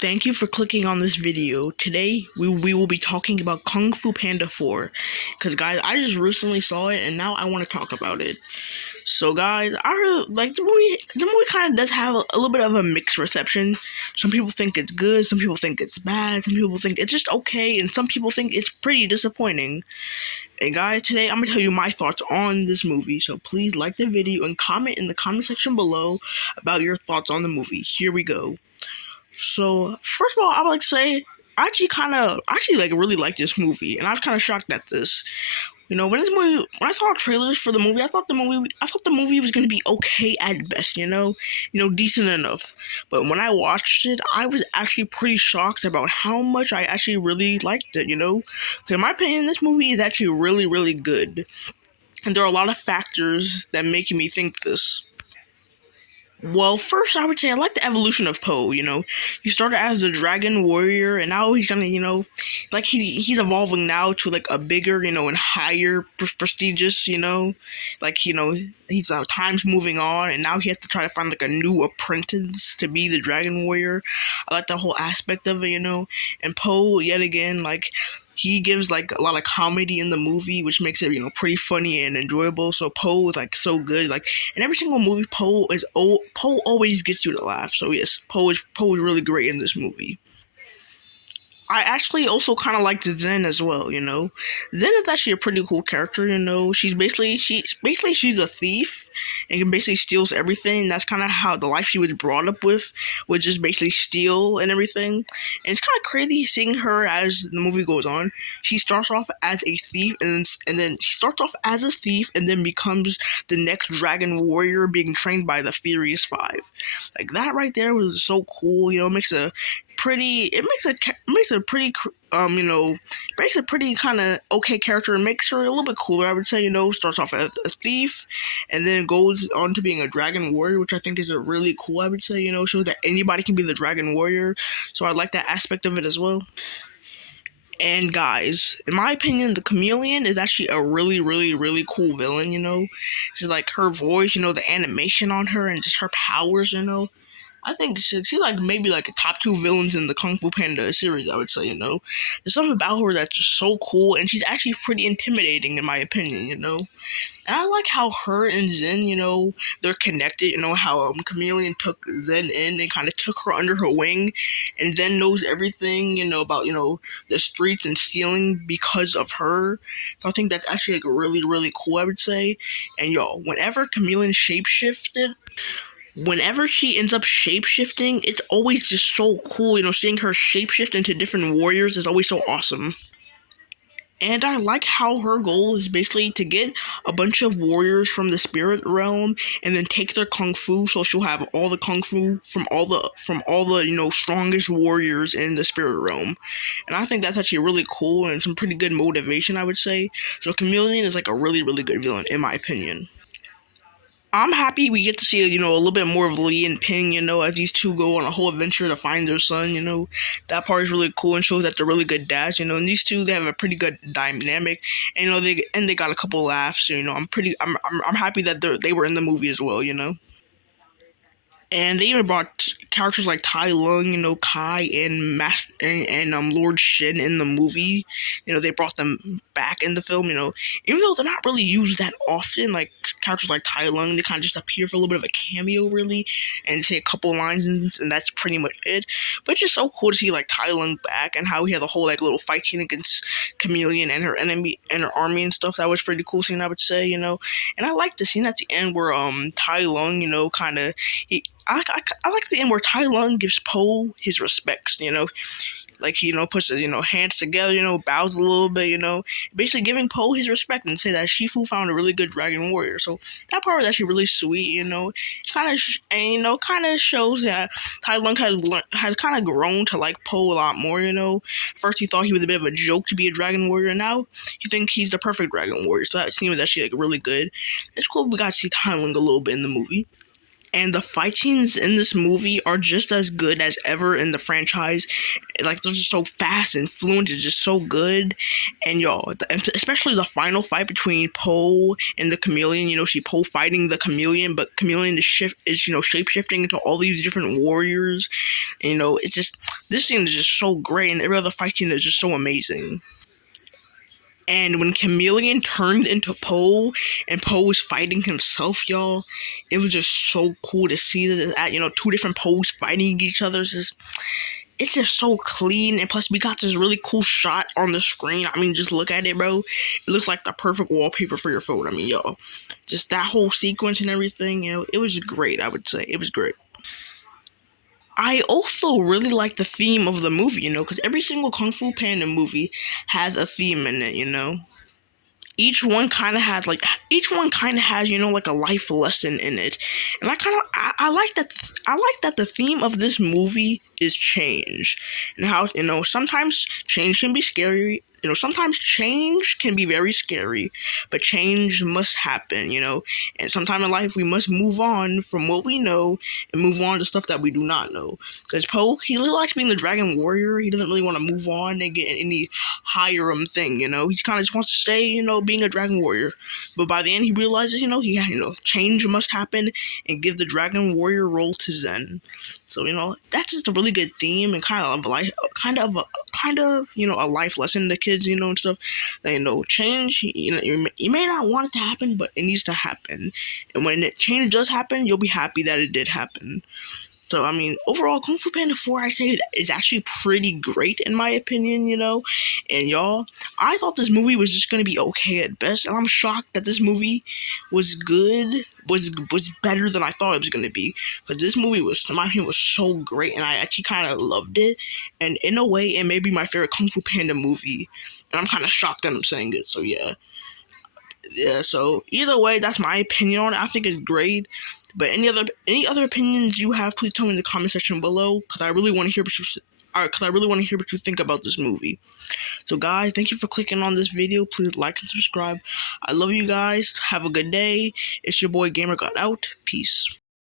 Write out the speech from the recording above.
Thank you for clicking on this video. Today, we will be talking about Kung Fu Panda 4. Because, guys, I just recently saw it, and now I want to talk about it. So, guys, I heard, like, the movie kind of does have a little bit of a mixed reception. Some people think it's good, some people think it's bad, some people think it's just okay, and some people think it's pretty disappointing. And, guys, today I'm going to tell you my thoughts on this movie. So, please like the video and comment in the comment section below about your thoughts on the movie. Here we go. So, first of all, I would like to say, I actually really like this movie, and I was kind of shocked at this. When I saw trailers for the movie, I thought the movie was gonna be okay at best, decent enough. But when I watched it, I was actually pretty shocked about how much I actually really liked it, 'Cause in my opinion, this movie is actually really, really good. And there are a lot of factors that make me think this. Well, first I would say I like the evolution of Poe. He started as the Dragon Warrior, and now he's gonna, like he's evolving now to like a bigger, and higher prestigious, he's time's moving on, and now he has to try to find like a new apprentice to be the Dragon Warrior. I like that whole aspect of it, and Poe yet again, like, he gives like a lot of comedy in the movie, which makes it pretty funny and enjoyable. So Poe is like so good. Like in every single movie, Poe always gets you to laugh. So yes, Poe is really great in this movie. I actually also kind of liked Zen as well, Zen is actually a pretty cool character, she's a thief and basically steals everything. That's kind of how the life she was brought up with, which is basically steal and everything. And it's kind of crazy seeing her as the movie goes on. She starts off as a thief, and then she starts off as a thief and then becomes the next Dragon Warrior, being trained by the Furious Five. Like that right there was so cool. Makes a pretty kind of okay character. It makes her a little bit cooler, I would say. Starts off as a thief and then goes on to being a Dragon Warrior, which I think is a really cool, I would say. Shows that anybody can be the Dragon Warrior. So I like that aspect of it as well. And guys, in my opinion, the Chameleon is actually a really, really, really cool villain. She's like her voice, the animation on her, and just her powers. I think she's like maybe like a top 2 villains in the Kung Fu Panda series, I would say, There's something about her that's just so cool, and she's actually pretty intimidating in my opinion, And I like how her and Zen, they're connected, how Chameleon took Zen in and kind of took her under her wing, and Zen knows everything, about, the streets and stealing because of her. So I think that's actually like really, really cool, I would say. And whenever she ends up shape-shifting, it's always just so cool, seeing her shape-shift into different warriors is always so awesome. And I like how her goal is basically to get a bunch of warriors from the spirit realm and then take their kung fu, so she'll have all the kung fu from all the strongest warriors in the spirit realm. And I think that's actually really cool and some pretty good motivation, I would say. So Chameleon is like a really, really good villain in my opinion. I'm happy we get to see, a little bit more of Lee and Ping, as these two go on a whole adventure to find their son, That part is really cool and shows that they're really good dads, And these two, they have a pretty good dynamic, and, they got a couple laughs, I'm happy that they were in the movie as well, And they even brought characters like Tai Lung, Kai and Lord Shin in the movie. They brought them back in the film, Even though they're not really used that often, like characters like Tai Lung, they kind of just appear for a little bit of a cameo, really, and say a couple lines, and that's pretty much it. But it's just so cool to see like Tai Lung back and how he had the whole like little fight scene against Chameleon and her enemy and her army and stuff. That was pretty cool scene, I would say, And I like the scene at the end where Tai Lung, kind of I like the end where Tai Lung gives Poe his respects, like he, puts his, hands together, bows a little bit, basically giving Poe his respect and say that Shifu found a really good Dragon Warrior. So that part was actually really sweet, kind of shows that Tai Lung has kind of grown to like Poe a lot more, First he thought he was a bit of a joke to be a Dragon Warrior, now he thinks he's the perfect Dragon Warrior. So that scene was actually like really good. It's cool we got to see Tai Lung a little bit in the movie. And the fight scenes in this movie are just as good as ever in the franchise. Like, they're just so fast and fluent. It's just so good. And y'all, especially the final fight between Poe and the chameleon. See Poe fighting the chameleon, but chameleon is shape shifting into all these different warriors. And, it's just, this scene is just so great, and every other fight scene is just so amazing. And when Chameleon turned into Poe and Poe was fighting himself, y'all, it was just so cool to see that, two different Poes fighting each other. It's just so clean, and plus we got this really cool shot on the screen. I mean, just look at it, bro. It looks like the perfect wallpaper for your phone. I mean, yo, just that whole sequence and everything, it was great, I would say. It was great. I also really like the theme of the movie, because every single Kung Fu Panda movie has a theme in it. Each one kind of has like a life lesson in it, and I like that the theme of this movie is change, and how sometimes change can be scary. Sometimes change can be very scary, but change must happen. And sometime in life we must move on from what we know and move on to stuff that we do not know. Because Poe, he really likes being the Dragon Warrior. He doesn't really want to move on and get any higher thing. He kind of just wants to stay, being a Dragon Warrior. But by the end, he realizes, change must happen and give the Dragon Warrior role to Zen. So that's just a really good theme and kind of a life lesson to kids, and stuff. That change, you may not want it to happen, but it needs to happen. And when change does happen, you'll be happy that it did happen. So, I mean, overall, Kung Fu Panda 4, I say, is actually pretty great in my opinion, And y'all, I thought this movie was just going to be okay at best, and I'm shocked that this movie was good, was better than I thought it was going to be. Because this movie in my opinion, was so great, and I actually kind of loved it. And in a way, it may be my favorite Kung Fu Panda movie. And I'm kind of shocked that I'm saying it, so yeah. Yeah, so either way, that's my opinion on it. I think it's great. But any other opinions you have, please tell me in the comment section below, because I really want to hear what you think about this movie. So guys, thank you for clicking on this video. Please like and subscribe. I love you guys. Have a good day. It's your boy Gamer Got Out. Peace.